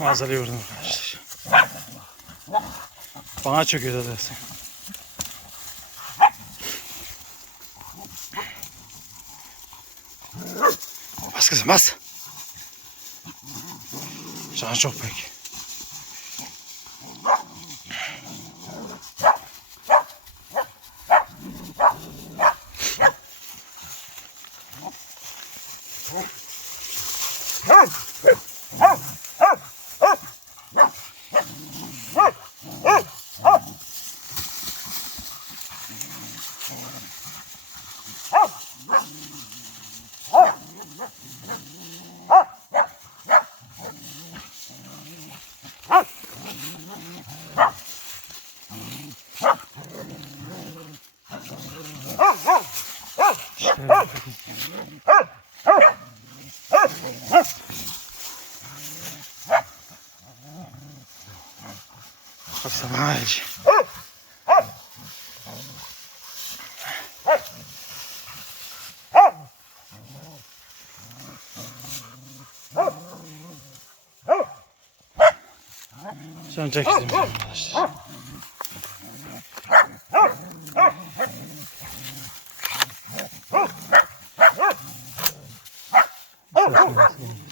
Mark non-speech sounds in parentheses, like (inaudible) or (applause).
Manzarayı gördüm arkadaşlar. Bana çöküyor da dersin. Bas kızım bas. Can çok pek. Huh? (laughs) harici. Sönecek bizim arkadaşlar. Çok iyi.